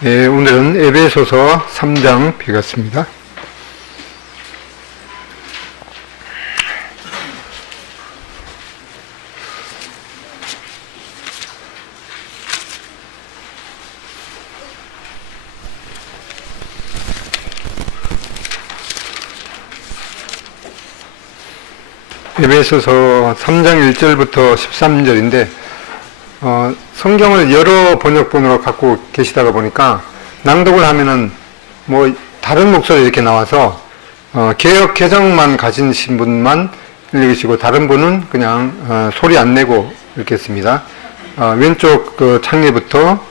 네, 오늘은 에베소서 3장 배웠습니다. 에베소서 3장 1절부터 13절인데 성경을 여러 번역본으로 갖고 계시다가 보니까 낭독을 하면은 뭐 다른 목소리 이렇게 나와서 개역 개정만 가지신 분만 읽으시고 다른 분은 그냥 소리 안 내고 읽겠습니다. 왼쪽 그 창에부터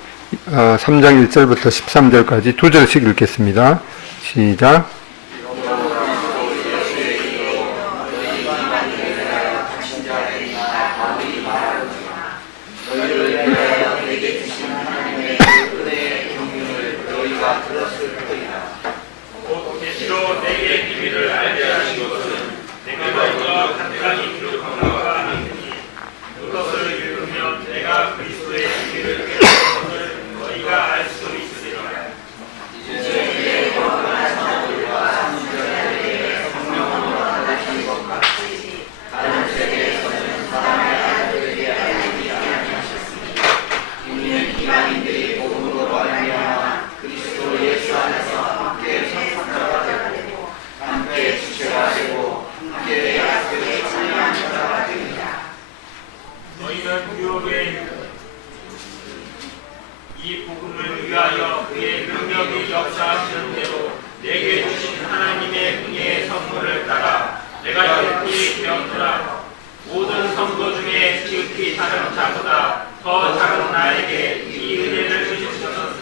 3장 1절부터 13절까지 두 절씩 읽겠습니다. 시작. 이 복음을 위하여 그의 능력이 역사하시는 대로 내게 주신 하나님의 은혜의 선물을 따라 내가 기쁘게 되었노라. 모든 성도 중에 지극히 다른 자보다 더 작은 나에게 이 은혜를 주시셔서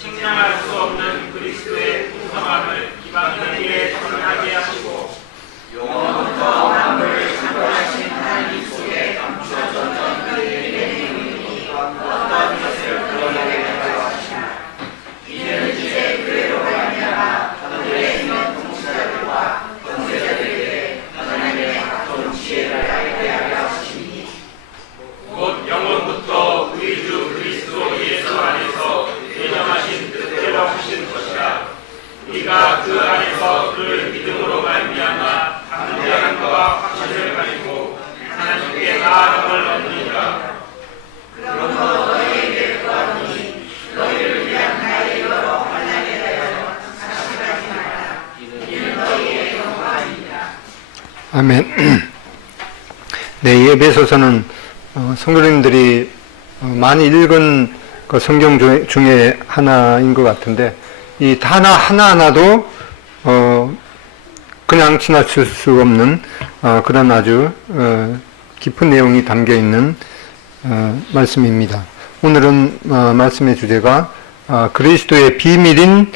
측량할 수 없는 그리스도의 풍성함을 이방인에게 전하게 하시고 영원부터 만물을 창조하신 하나님 속에 감추어졌던 그의 은혜님이 어떤 것을 드러내게 하여 하시나 이는 이제 그대로 말미암아 하늘에 있는 통치자들과 권세자들에게 하나님의 각종 지혜를 알게 하여 하시니 곧 영원부터 우리 주 그리스도 예수 안에서 예정하신 뜻대로 하신 것이라. 우리가 그 안에서 그를 믿음으로 말미암아 담대함과 확신을 가지고 하나님께 나아감을 얻느니라. 그러므로 너희에게 구하노니 너희를 위한 나의 여러 환난에 대하여 자식하지 마라. 이는 너희의 영광이니라. 아멘. 네, 이 에베소서는 성도님들이 많이 읽은 그 성경 중에 하나인 것 같은데 이 단어 하나하나도 그냥 지나칠 수 없는 그런 아주 깊은 내용이 담겨 있는 말씀입니다. 오늘은 말씀의 주제가 그리스도의 비밀인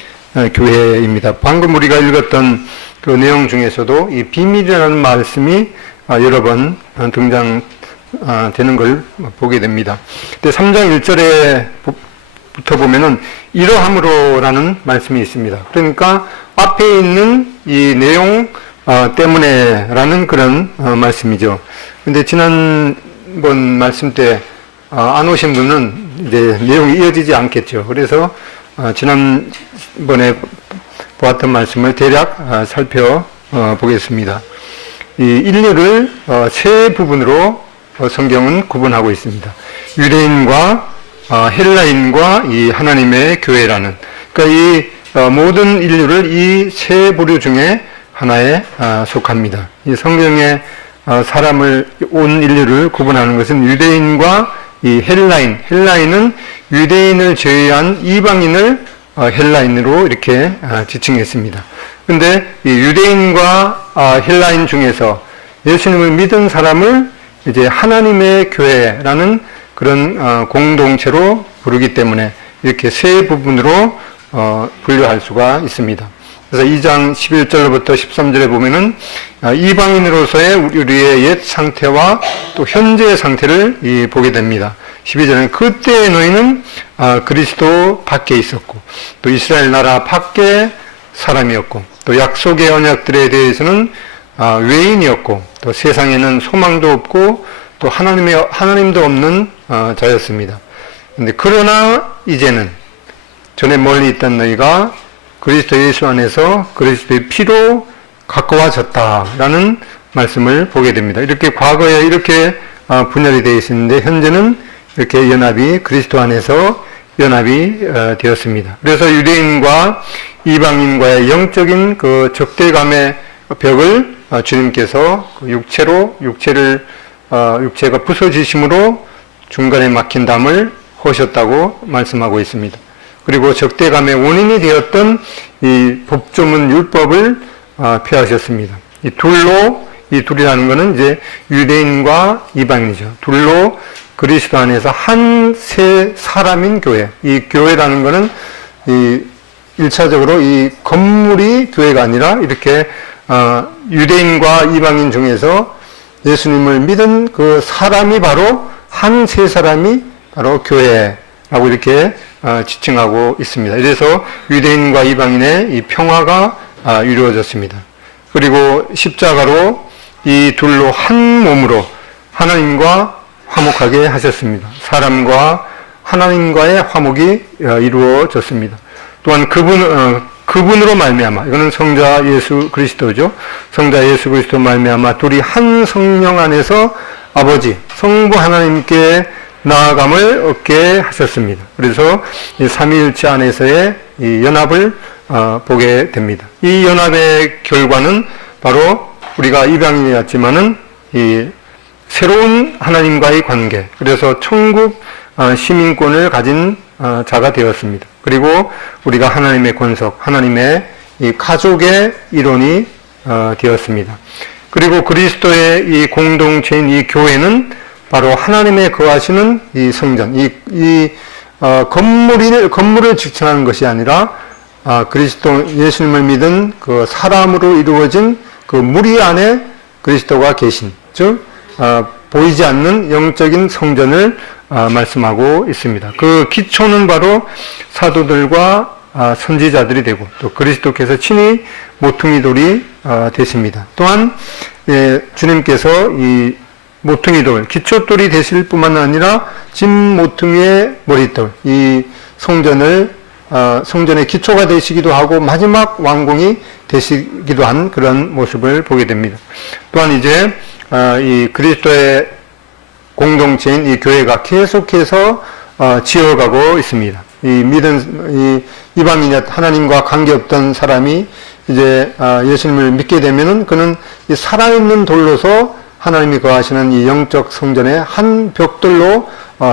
교회입니다. 방금 우리가 읽었던 그 내용 중에서도 이 비밀이라는 말씀이 여러 번 등장되는 걸 보게 됩니다. 근데 3장 1절에 부터 보면은 이러함으로라는 말씀이 있습니다. 그러니까 앞에 있는 이 내용 때문에라는 그런 말씀이죠. 근데 지난번 말씀 때 안 오신 분은 이제 내용이 이어지지 않겠죠. 그래서 지난번에 보았던 말씀을 대략 살펴보겠습니다. 이 인류를 세 부분으로 성경은 구분하고 있습니다. 유대인과 헬라인과 이 하나님의 교회라는, 그러니까 이 모든 인류를 이 세 부류 중에 하나에 속합니다. 이 성경의 사람을 온 인류를 구분하는 것은 유대인과 이 헬라인은 유대인을 제외한 이방인을 헬라인으로 이렇게 지칭했습니다. 근데 이 유대인과 헬라인 중에서 예수님을 믿은 사람을 이제 하나님의 교회라는 그런 공동체로 부르기 때문에 이렇게 세 부분으로 분류할 수가 있습니다. 그래서 2장 11절부터 13절에 보면은 이방인으로서의 우리의 옛 상태와 또 현재의 상태를 보게 됩니다. 12절은 그때의 너희는 그리스도 밖에 있었고 또 이스라엘 나라 밖에 사람이었고 또 약속의 언약들에 대해서는 외인이었고 또 세상에는 소망도 없고 또 하나님도 없는 자였습니다. 근데 그러나 이제는 전에 멀리 있던 너희가 그리스도 예수 안에서 그리스도의 피로 가까워졌다라는 말씀을 보게 됩니다. 이렇게 과거에 이렇게 분열이 되어 있었는데 현재는 이렇게 연합이 그리스도 안에서 연합이 되었습니다. 그래서 유대인과 이방인과의 영적인 그 적대감의 벽을 주님께서 육체가 부서지심으로 중간에 막힌 담을 허셨다고 말씀하고 있습니다. 그리고 적대감의 원인이 되었던 이 법조문 율법을 폐하셨습니다. 이 둘이라는 것은 이제 유대인과 이방인이죠. 둘로 그리스도 안에서 한 세 사람인 교회. 이 교회라는 것은 이 1차적으로 이 건물이 교회가 아니라 이렇게 유대인과 이방인 중에서 예수님을 믿은 그 사람이 바로 한 세 사람이 바로 교회라고 이렇게 지칭하고 있습니다. 그래서 유대인과 이방인의 이 평화가 이루어졌습니다. 그리고 십자가로 이 둘로 한 몸으로 하나님과 화목하게 하셨습니다. 사람과 하나님과의 화목이 이루어졌습니다. 또한 그분으로 말미암아, 이거는 성자 예수 그리스도죠. 성자 예수 그리스도 말미암아 둘이 한 성령 안에서 아버지 성부 하나님께 나아감을 얻게 하셨습니다. 그래서 이 삼위일체 안에서의 이 연합을 보게 됩니다. 이 연합의 결과는 바로 우리가 이방인이었지만은 이 새로운 하나님과의 관계, 그래서 천국 시민권을 가진 자가 되었습니다. 그리고 우리가 하나님의 권속, 하나님의 이 가족의 일원이 되었습니다. 그리고 그리스도의 이 공동체인 이 교회는 바로 하나님의 거하시는 이 성전, 건물을 지칭하는 것이 아니라 그리스도 예수님을 믿은 그 사람으로 이루어진 그 무리 안에 그리스도가 계신, 즉 보이지 않는 영적인 성전을 말씀하고 있습니다. 그 기초는 바로 사도들과 선지자들이 되고 또 그리스도께서 친히 모퉁이 돌이 되십니다. 또한 주님께서 이 모퉁이 돌, 기초돌이 되실 뿐만 아니라 진 모퉁이의 머릿돌, 이 성전의 기초가 되시기도 하고 마지막 완공이 되시기도 한 그런 모습을 보게 됩니다. 또한 이제 이 그리스도의 공동체인 이 교회가 계속해서 지어가고 있습니다. 이 이방인이 하나님과 관계없던 사람이 이제 예수님을 믿게 되면은 그는 이 살아있는 돌로서 하나님이 거하시는 이 영적 성전의 한 벽돌로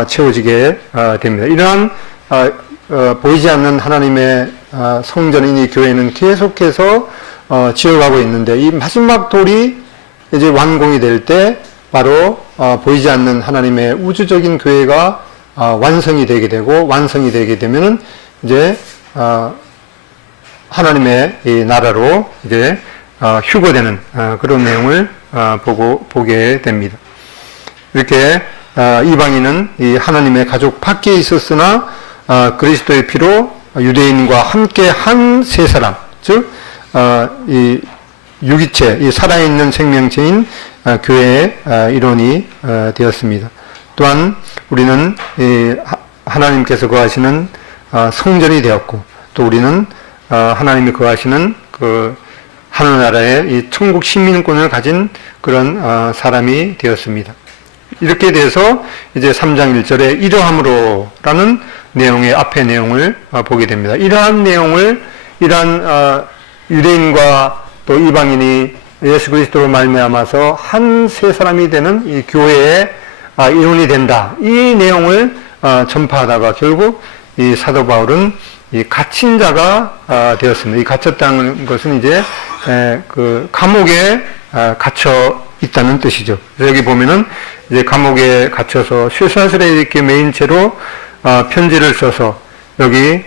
채워지게 됩니다. 이러한 보이지 않는 하나님의 성전인 이 교회는 계속해서 지어가고 있는데 이 마지막 돌이 이제 완공이 될 때 바로 보이지 않는 하나님의 우주적인 교회가 완성이 되게 되고 완성이 되게 되면은 이제 하나님의 이 나라로 이제 휴거되는 그런 내용을 보게 됩니다. 이렇게 이방인은 이 하나님의 가족 밖에 있었으나 그리스도의 피로 유대인과 함께 한 세 사람, 즉 이 유기체, 이 살아있는 생명체인 교회의 일원이 되었습니다. 또한 우리는 하나님께서 거하시는 성전이 되었고, 또 우리는 하나님이 거하시는 그 하늘나라의 이 천국 시민권을 가진 그런 사람이 되었습니다. 이렇게 돼서 이제 3장 1절에 이러함으로라는 내용의 앞의 내용을 보게 됩니다. 이러한 유대인과 또 이방인이 예수 그리스도로 말미암아서 한 세 사람이 되는 이 교회의 일원이 된다. 이 내용을 전파하다가 결국 이 사도 바울은 이 갇힌 자가 되었습니다. 이 갇혔다는 것은 이제 그 감옥에 갇혀 있다는 뜻이죠. 그래서 여기 보면은 이제 감옥에 갇혀서 쇠사슬에 이렇게 매인 채로 편지를 써서 여기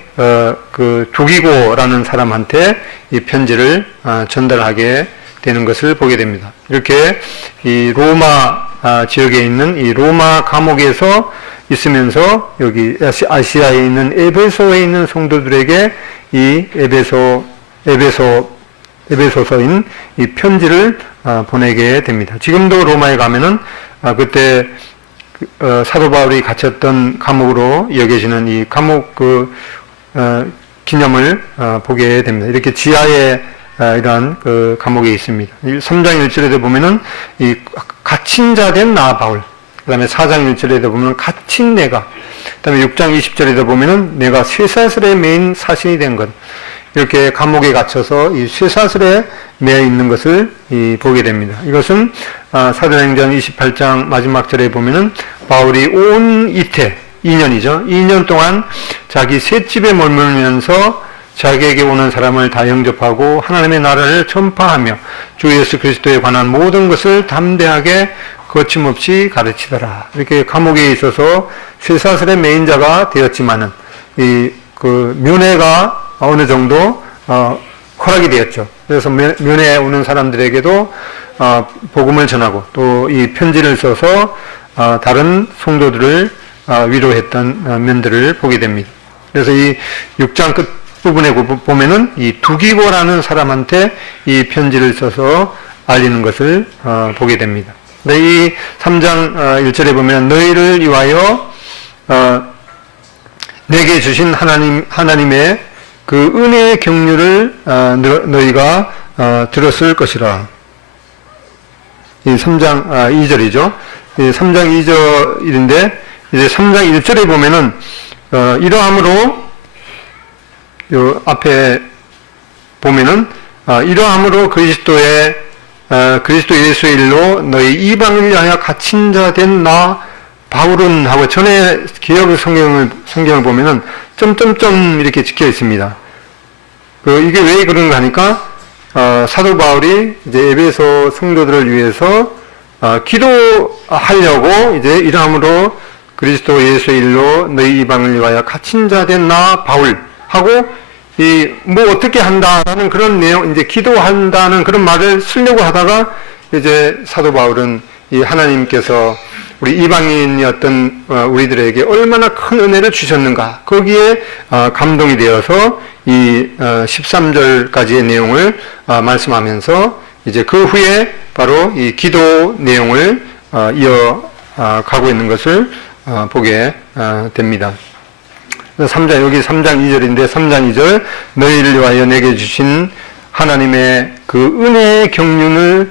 그 두기고라는 사람한테 이 편지를 전달하게 되는 것을 보게 됩니다. 이렇게 이 로마 지역에 있는 이 로마 감옥에서 있으면서 여기 아시아에 있는 에베소에 있는 성도들에게 이 에베소서인 이 편지를 보내게 됩니다. 지금도 로마에 가면은 그때 사도 바울이 갇혔던 감옥으로 여겨지는 이 감옥 그 기념을 보게 됩니다. 이렇게 지하에 이러한 그 감옥에 있습니다. 3장 1절에도 보면은 이 갇힌 자 된 나 바울, 그 다음에 4장 1절에도 보면은 갇힌 내가, 그 다음에 6장 20절에도 보면은 내가 쇠사슬에 매인 사신이 된 것, 이렇게 감옥에 갇혀서 이 쇠사슬에 매여 있는 것을 보게 됩니다. 이것은 사도행전 28장 마지막 절에 보면은 바울이 온 이태, 2년이죠. 2년 동안 자기 셋집에 머물면서 자기에게 오는 사람을 다 영접하고 하나님의 나라를 전파하며 주 예수 그리스도에 관한 모든 것을 담대하게 거침없이 가르치더라. 이렇게 감옥에 있어서 쇠사슬의 매인 자가 되었지만은 그 면회가 어느 정도 허락이 되었죠. 그래서 면회에 오는 사람들에게도 복음을 전하고 또 이 편지를 써서 다른 성도들을 위로했던 면들을 보게 됩니다. 그래서 이 6장 끝 부분에 보면은 이 두기고라는 사람한테 이 편지를 써서 알리는 것을 보게 됩니다. 이 3장 1절에 보면 너희를 위하여 내게 주신 하나님의 그 은혜의 경륜을 너희가 들었을 것이라. 이 3장 2절이죠. 이 3장 2절인데 이제 3장 1절에 보면은 이러함으로 요 앞에 보면은 이러함으로 그리스도 예수의 일로 너희 이방을 위하여 갇힌 자 된 나 바울은 하고 전에 개역 성경을 보면은 점점점 이렇게 찍혀 있습니다. 이게 왜 그런가 하니까 사도 바울이 이제 에베소 성도들을 위해서 기도하려고 이제 이러함으로 그리스도 예수의 일로 너희 이방을 위하여 갇힌 자 된 나 바울 하고 뭐 어떻게 한다라는 그런 내용, 이제 기도한다는 그런 말을 쓰려고 하다가 이제 사도 바울은 이 하나님께서 우리 이방인이었던 우리들에게 얼마나 큰 은혜를 주셨는가, 거기에 감동이 되어서 이 13절까지의 내용을 말씀하면서 이제 그 후에 바로 이 기도 내용을 이어가고 있는 것을 보게 됩니다. 3장, 여기 3장 2절인데 3장 2절 너희를 위하여 내게 주신 하나님의 그 은혜의 경륜을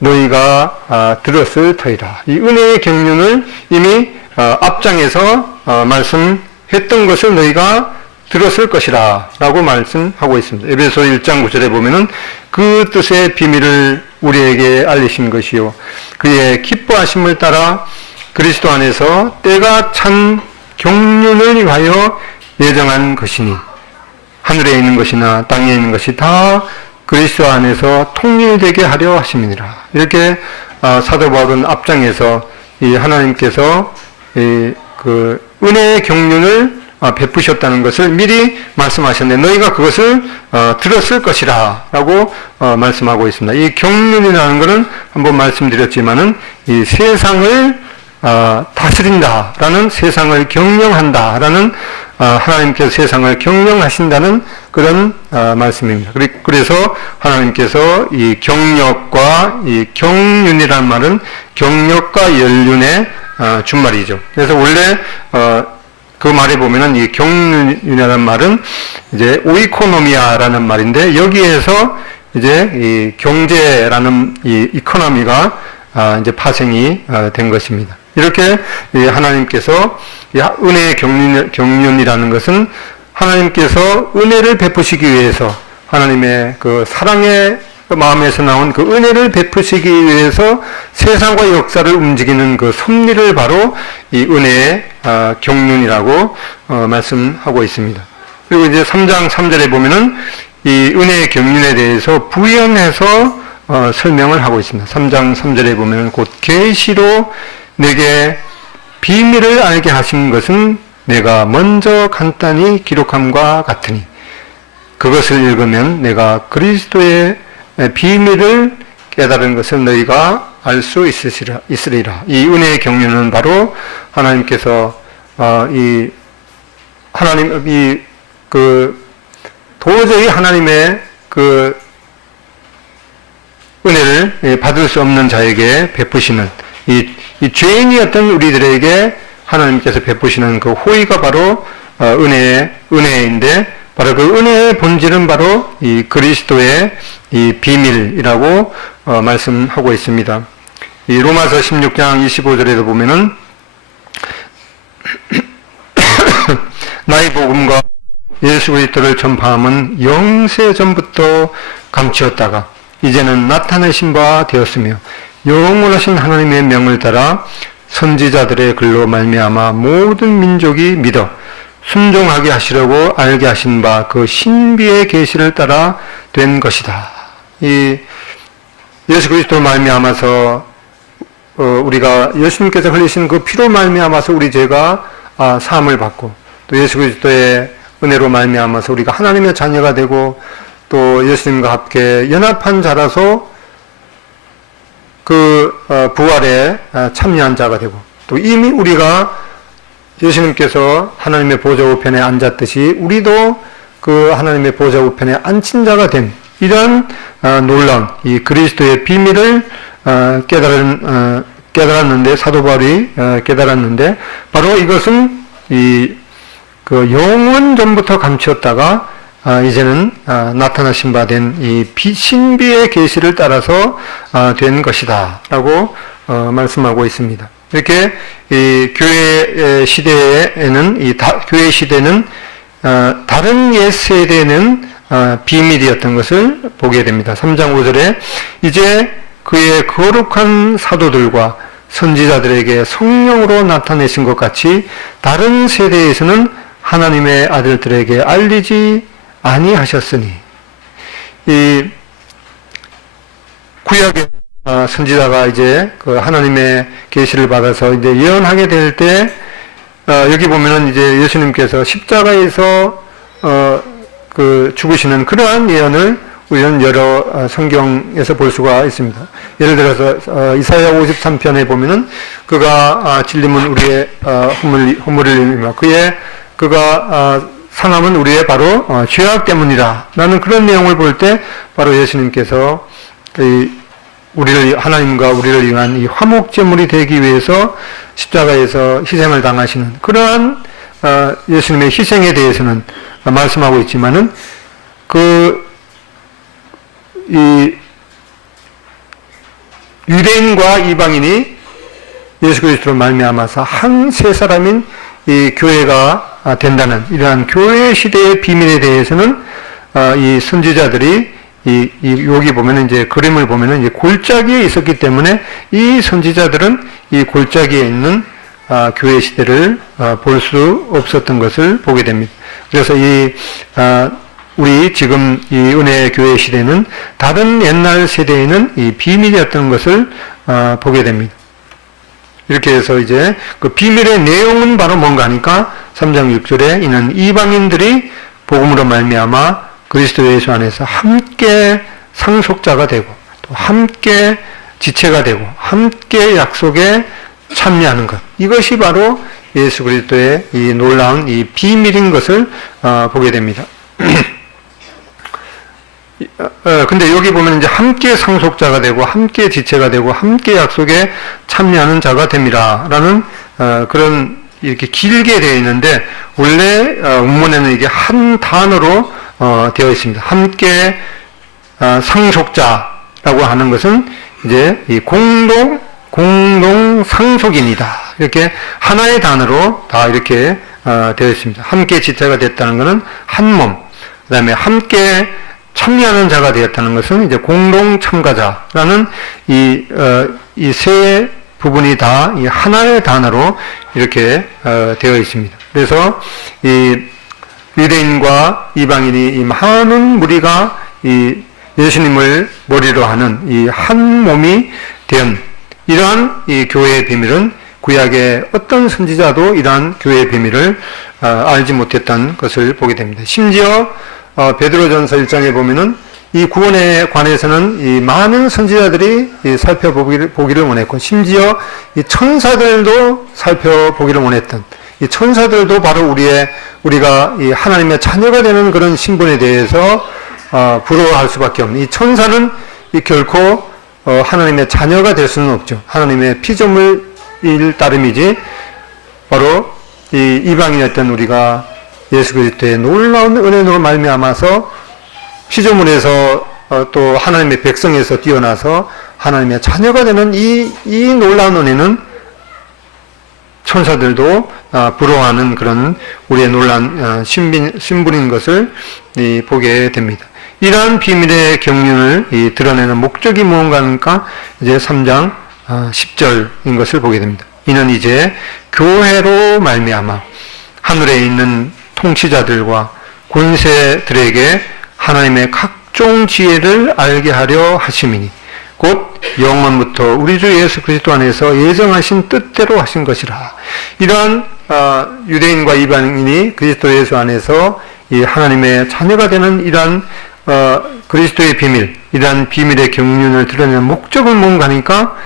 너희가 들었을 터이라. 이 은혜의 경륜을 이미 앞장에서 말씀했던 것을 너희가 들었을 것이라 라고 말씀하고 있습니다. 에베소 1장 9절에 보면은 그 뜻의 비밀을 우리에게 알리신 것이요 그의 기뻐하심을 따라 그리스도 안에서 때가 찬 경륜을 위하여 예정한 것이니 하늘에 있는 것이나 땅에 있는 것이 다 그리스도 안에서 통일되게 하려 하심이니라. 이렇게 사도 바울은 앞장에서 이 하나님께서 그 은혜의 경륜을 베푸셨다는 것을 미리 말씀하셨는데 너희가 그것을 들었을 것이라 라고 말씀하고 있습니다. 이 경륜이라는 것은 한번 말씀드렸지만은 이 세상을 다스린다라는, 세상을 경영한다라는, 하나님께서 세상을 경영하신다는 그런 말씀입니다. 그래서 하나님께서 이 경력과 이 경륜이라는 말은 경력과 연륜의 준말이죠. 그래서 원래 그 말에 보면은 이 경륜이라는 말은 이제 오이코노미아라는 말인데 여기에서 이제 이 경제라는 이 이코노미가 이제 파생이 된 것입니다. 이렇게 하나님께서 은혜의 경륜이라는 것은 하나님께서 은혜를 베푸시기 위해서 하나님의 그 사랑의 마음에서 나온 그 은혜를 베푸시기 위해서 세상과 역사를 움직이는 그 섭리를 바로 이 은혜의 경륜이라고 말씀하고 있습니다. 그리고 이제 3장 3절에 보면은 이 은혜의 경륜에 대해서 부연해서 설명을 하고 있습니다. 3장 3절에 보면 곧 계시로 내게 비밀을 알게 하신 것은 내가 먼저 간단히 기록함과 같으니 그것을 읽으면 내가 그리스도의 비밀을 깨달은 것을 너희가 알 수 있으리라. 이 은혜의 경륜은 바로 하나님께서 도저히 하나님의 그 은혜를 받을 수 없는 자에게 베푸시는 이 죄인이었던 우리들에게 하나님께서 베푸시는 그 호의가 바로 은혜인데 바로 그 은혜의 본질은 바로 이 그리스도의 이 비밀이라고 말씀하고 있습니다. 이 로마서 16장 25절에도 보면은 나의 복음과 예수 그리스도를 전파함은 영세 전부터 감추었다가 이제는 나타내신 바 되었으며 영원하신 하나님의 명을 따라 선지자들의 글로 말미암아 모든 민족이 믿어 순종하게 하시려고 알게 하신 바 그 신비의 계시를 따라 된 것이다. 이 예수 그리스도로 말미암아서 우리가 예수님께서 흘리신 그 피로 말미암아서 우리 죄가 사함을 받고 또 예수 그리스도의 은혜로 말미암아서 우리가 하나님의 자녀가 되고 또 예수님과 함께 연합한 자라서 그 부활에 참여한 자가 되고 또 이미 우리가 예수님께서 하나님의 보좌 우편에 앉았듯이 우리도 그 하나님의 보좌 우편에 앉힌 자가 된 이런 놀라운 이 그리스도의 비밀을 깨달았는데 사도 바울이 깨달았는데 바로 이것은 그 영원 전부터 감추었다가 이제는 나타나신 바 된 이 신비의 계시를 따라서 된 것이다라고 말씀하고 있습니다. 이렇게 이 교회 시대에는 교회 시대는 다른 옛 세대는 비밀이었던 것을 보게 됩니다. 3장 5절에 이제 그의 거룩한 사도들과 선지자들에게 성령으로 나타내신 것 같이 다른 세대에서는 하나님의 아들들에게 알리지 아니하셨으니 이 구약의 선지자가 이제 그 하나님의 계시를 받아서 이제 예언하게 될 때 여기 보면은 이제 예수님께서 십자가에서 그 죽으시는 그러한 예언을 우리는 여러 성경에서 볼 수가 있습니다. 예를 들어서 이사야 53편에 보면은 그가 찔림은 우리의 허물을 흘리며 그가 상함은 우리의 바로 죄악 때문이라 라는 그런 내용을 볼 때 바로 예수님께서 하나님과 우리를 위한 이 화목제물이 되기 위해서 십자가에서 희생을 당하시는 그러한 예수님의 희생에 대해서는 말씀하고 있지만은 이 유대인과 이방인이 예수 그리스도로 말미암아서 한 세 사람인 이 교회가 된다는 이러한 교회 시대의 비밀에 대해서는 이 선지자들이 여기 보면은 이제 그림을 보면은 이제 골짜기에 있었기 때문에 이 선지자들은 이 골짜기에 있는 교회 시대를 볼 수 없었던 것을 보게 됩니다. 그래서 우리 지금 이 은혜의 교회 시대는 다른 옛날 세대에는 이 비밀이었던 것을 보게 됩니다. 이렇게 해서 이제 그 비밀의 내용은 바로 뭔가 하니까 3장 6절에 이는 이방인들이 복음으로 말미암아 그리스도 예수 안에서 함께 상속자가 되고 또 함께 지체가 되고 함께 약속에 참여하는 것. 이것이 바로 예수 그리스도의 이 놀라운 이 비밀인 것을 보게 됩니다. 근데 여기 보면 이제 함께 상속자가 되고 함께 지체가 되고 함께 약속에 참여하는 자가 됩니다. 라는 그런 이렇게 길게 되어 있는데 원래 원문에는 이게 한 단어로 되어 있습니다. 함께 상속자라고 하는 것은 이제 이 공동 상속인이다. 이렇게 하나의 단어로 다 이렇게 되어 있습니다. 함께 지체가 됐다는 것은 한 몸. 그다음에 함께 참여하는 자가 되었다는 것은 이제 공동 참가자라는 이 세 부분이 다 이 하나의 단어로 이렇게 되어 있습니다. 그래서 이 유대인과 이방인이 이 많은 무리가 이 예수님을 머리로 하는 이 한 몸이 된 이러한 이 교회의 비밀은 구약의 어떤 선지자도 이러한 교회의 비밀을 알지 못했던 것을 보게 됩니다. 심지어 베드로전서 1장에 보면은 이 구원에 관해서는 이 많은 선지자들이 살펴보기를 원했고 심지어 이 천사들도 살펴보기를 원했던 이 천사들도 바로 우리가 이 하나님의 자녀가 되는 그런 신분에 대해서 부러워할 수밖에 없는 이 천사는 결코 하나님의 자녀가 될 수는 없죠. 하나님의 피조물일 따름이지 바로 이 이방인이었던 우리가 예수 그리스도의 놀라운 은혜로 말미암아서 피조물에서 또 하나님의 백성에서 뛰어나서 하나님의 자녀가 되는 이 놀라운 은혜는 천사들도 부러워하는 그런 우리의 놀라운 신분인 것을 보게 됩니다. 이러한 비밀의 경륜을 드러내는 목적이 무언가 하니까 이제 3장 10절인 것을 보게 됩니다. 이는 이제 교회로 말미암아 하늘에 있는 통치자들과 권세들에게 하나님의 각종 지혜를 알게 하려 하심이니 곧 영원부터 우리 주 예수 그리스도 안에서 예정하신 뜻대로 하신 것이라. 이러한 유대인과 이방인이 그리스도 예수 안에서 이 하나님의 자녀가 되는 이러한 그리스도의 비밀, 이러한 비밀의 경륜을 드러내는 목적은 뭔가 하니까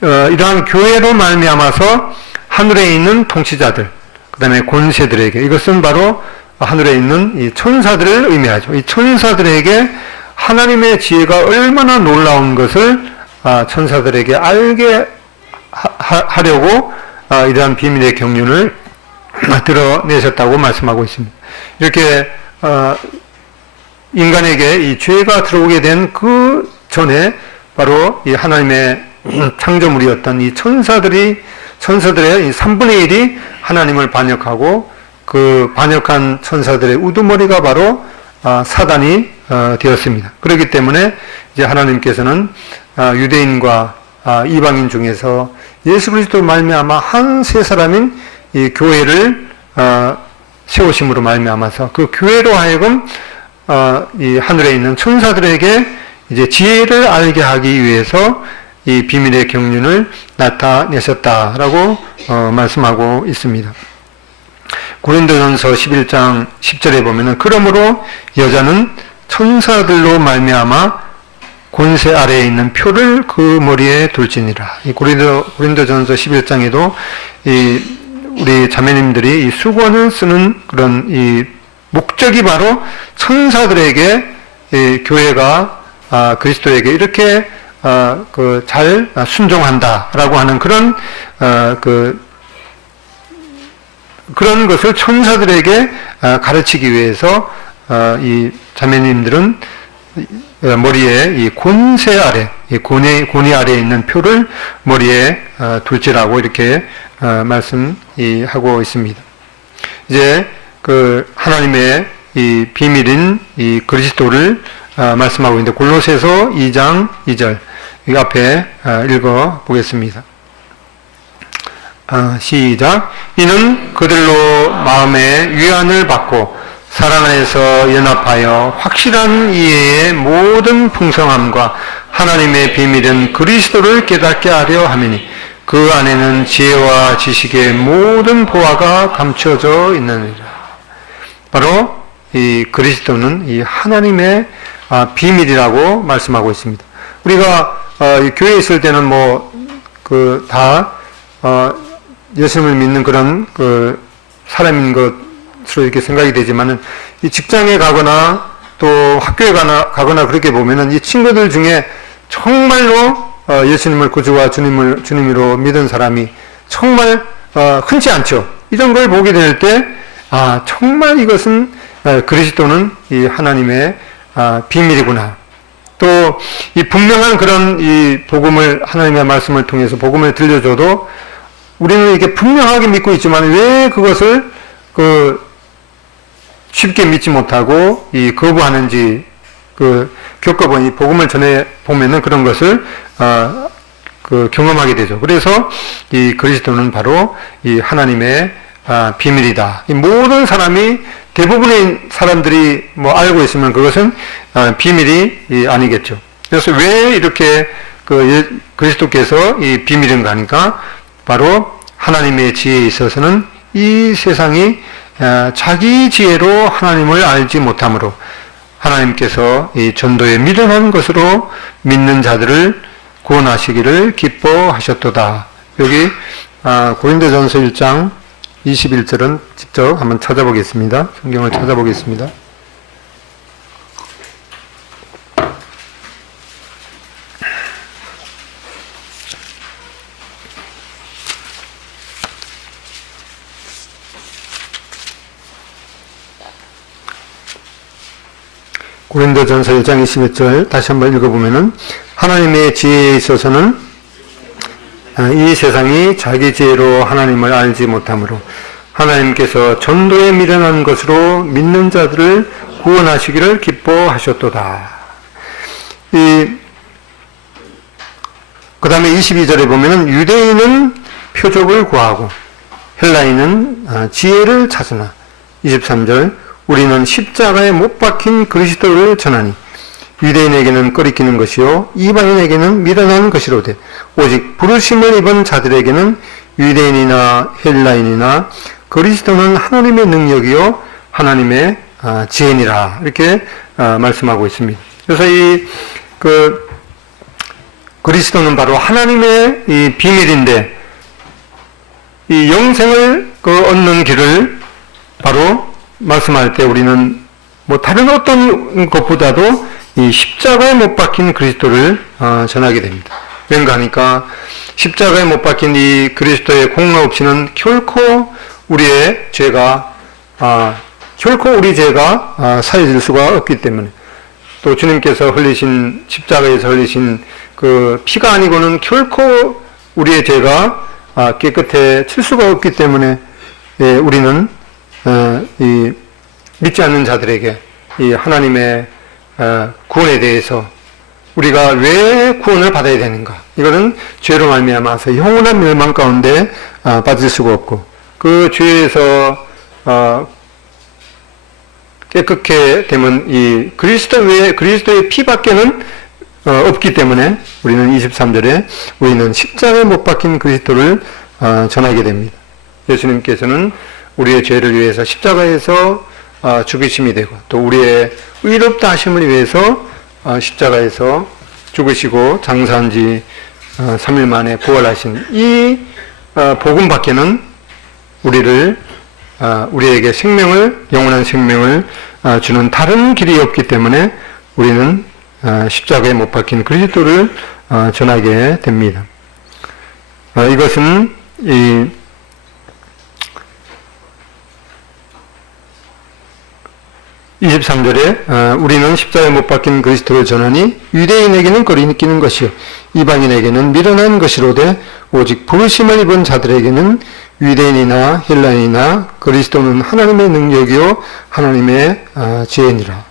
이러한 교회로 말미암아서 하늘에 있는 통치자들, 그 다음에 권세들에게, 이것은 바로 하늘에 있는 이 천사들을 의미하죠. 이 천사들에게 하나님의 지혜가 얼마나 놀라운 것을 천사들에게 알게 하려고 이러한 비밀의 경륜을 드러내셨다고 말씀하고 있습니다. 이렇게 인간에게 이 죄가 들어오게 된 그 전에 바로 이 하나님의 창조물이었던 이 천사들의 이 3분의 1이 하나님을 반역하고 그 반역한 천사들의 우두머리가 바로 사단이 되었습니다. 그렇기 때문에 이제 하나님께서는 유대인과 이방인 중에서 예수 그리스도 말미암아 한 세 사람인 이 교회를 세우심으로 말미암아서 그 교회로 하여금 이 하늘에 있는 천사들에게 이제 지혜를 알게 하기 위해서 이 비밀의 경륜을 나타내셨다라고 말씀하고 있습니다. 고린도전서 11장 10절에 보면은 그러므로 여자는 천사들로 말미암아 권세 아래에 있는 표를 그 머리에 둘지니라. 이 고린도전서 11장에도 우리 자매님들이 이 수건을 쓰는 그런 이 목적이 바로 천사들에게 이 교회가 그리스도에게 이렇게 잘 순종한다라고 하는 그런 그런 것을 천사들에게 가르치기 위해서 이 자매님들은 머리에 이 권세 아래, 이 권위 아래에 있는 표를 머리에 둘지라고 이렇게 말씀하고 있습니다. 이제 그 하나님의 이 비밀인 이 그리스도를 말씀하고 있는데 골로새서 2장 2절 이 앞에 읽어 보겠습니다. 시작. 이는 그들로 마음의 위안을 받고 사랑 안에서 연합하여 확실한 이해의 모든 풍성함과 하나님의 비밀은 그리스도를 깨닫게 하려 함이니 그 안에는 지혜와 지식의 모든 보화가 감춰져 있느니라. 바로 이 그리스도는 이 하나님의 비밀이라고 말씀하고 있습니다. 우리가 교회에 있을 때는 예수님을 믿는 그런 사람인 것으로 이렇게 생각이 되지만은 이 직장에 가거나 또 학교에 가거나 그렇게 보면은 이 친구들 중에 정말로 예수님을 구주와 주님으로 믿은 사람이 정말 흔치 않죠. 이런 걸 보게 될 때 정말 이것은 그리스도는 이 하나님의 비밀이구나. 또 이 분명한 그런 이 복음을 하나님의 말씀을 통해서 복음을 들려줘도 우리는 이게 분명하게 믿고 있지만 왜 그것을 쉽게 믿지 못하고 이 거부하는지 겪어본 이 복음을 전해 보면은 그런 것을 경험하게 되죠. 그래서 이 그리스도는 바로 이 하나님의 비밀이다. 이 모든 사람이 대부분의 사람들이 알고 있으면 그것은 비밀이 아니겠죠. 그래서 왜 이렇게 그리스도께서 이 비밀인가 하니까 바로 하나님의 지혜에 있어서는 이 세상이 자기 지혜로 하나님을 알지 못하므로 하나님께서 이 전도에 미련한 것으로 믿는 자들을 구원하시기를 기뻐하셨도다. 여기 고린도전서 1장 21절은 직접 한번 찾아보겠습니다. 성경을 찾아보겠습니다. 고린도전서 1장 21절 다시 한번 읽어보면은 하나님의 지혜에 있어서는 이 세상이 자기 지혜로 하나님을 알지 못하므로 하나님께서 전도에 미련한 것으로 믿는 자들을 구원하시기를 기뻐하셨도다. 그 다음에 22절에 보면은 유대인은 표적을 구하고 헬라인은 지혜를 찾으나 23절 우리는 십자가에 못 박힌 그리스도를 전하니 유대인에게는 꺼리끼는 것이요 이방인에게는 미련한 것이로되 오직 부르심을 입은 자들에게는 유대인이나 헬라인이나 그리스도는 하나님의 능력이요 하나님의 지혜니라 이렇게 말씀하고 있습니다. 그래서 그리스도는 바로 하나님의 이 비밀인데 이 영생을 얻는 길을 바로 말씀할 때 우리는 뭐 다른 어떤 것보다도 이 십자가에 못 박힌 그리스도를 전하게 됩니다. 왠가 하니까 십자가에 못 박힌 이 그리스도의 공로 없이는 결코 우리 죄가 사해질 수가 없기 때문에 또 주님께서 흘리신 십자가에서 흘리신 그 피가 아니고는 결코 우리의 죄가 깨끗해질 수가 없기 때문에 우리는 이 믿지 않는 자들에게 이 하나님의 구원에 대해서 우리가 왜 구원을 받아야 되는가? 이거는 죄로 말미암아서 영원한 멸망 가운데 빠질 수가 없고 그 죄에서 깨끗게 되면 이 그리스도 외에 그리스도의 피밖에는 없기 때문에 우리는 23절에 우리는 십자가에 못 박힌 그리스도를 전하게 됩니다. 예수님께서는 우리의 죄를 위해서 십자가에서 죽으심이 되고 또 우리의 의롭다 하심을 위해서 십자가에서 죽으시고 장사한 지 3일 만에 부활하신 이 복음밖에는 우리에게 영원한 생명을 주는 다른 길이 없기 때문에 우리는 십자가에 못 박힌 그리스도를 전하게 됩니다. 이것은 23절에 우리는 십자가에 못 박힌 그리스도를 전하니 유대인에게는 거리끼는 것이요 이방인에게는 미련한 것이로되 오직 부르심을 입은 자들에게는 유대인이나 헬라인이나 그리스도는 하나님의 능력이요 하나님의 지혜니라.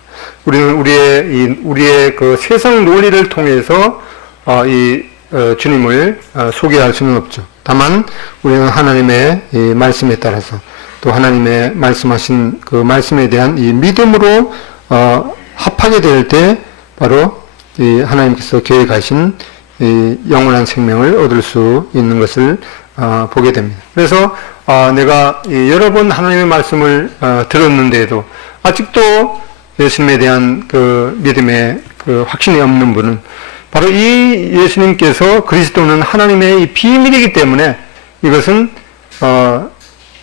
우리는 우리의 그 세상 논리를 통해서 주님을 소개할 수는 없죠. 다만 우리는 하나님의 이 말씀에 따라서 또 하나님의 말씀하신 그 말씀에 대한 이 믿음으로 합하게 될 때 바로 이 하나님께서 계획하신 이 영원한 생명을 얻을 수 있는 것을 보게 됩니다. 그래서 내가 여러 번 하나님의 말씀을 들었는데도 아직도 예수님에 대한 그 믿음의 그 확신이 없는 분은 바로 이 예수님께서 그리스도는 하나님의 이 비밀이기 때문에 이것은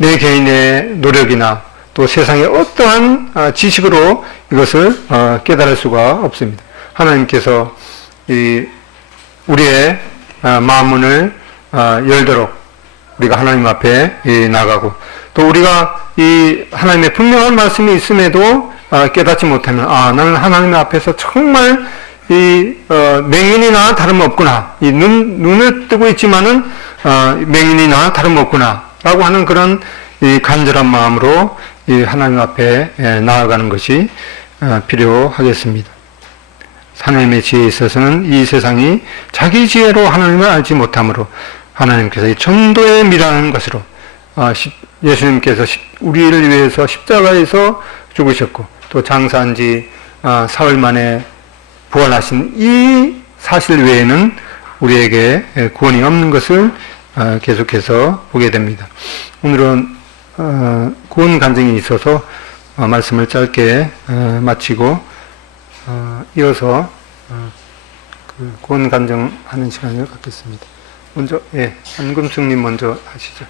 내 개인의 노력이나 또 세상의 어떠한 지식으로 이것을 깨달을 수가 없습니다. 하나님께서 우리의 마음문을 열도록 우리가 하나님 앞에 나가고 또 우리가 이 하나님의 분명한 말씀이 있음에도 깨닫지 못하면 나는 하나님 앞에서 정말 맹인이나 다름없구나. 눈을 뜨고 있지만은 맹인이나 다름없구나. 라고 하는 그런 이 간절한 마음으로 이 하나님 앞에 나아가는 것이 필요하겠습니다. 하나님의 지혜에 있어서는 이 세상이 자기 지혜로 하나님을 알지 못하므로 하나님께서 이 전도에 미라는 것으로 예수님께서 우리를 위해서 십자가에서 죽으셨고 또 장사한 지 사흘 만에 부활하신 이 사실 외에는 우리에게 구원이 없는 것을 계속해서 보게 됩니다. 오늘은 구원 간증이 있어서 말씀을 짧게 마치고 이어서 그 구원 간증하는 시간을 갖겠습니다. 먼저 안금숙님 먼저 하시죠.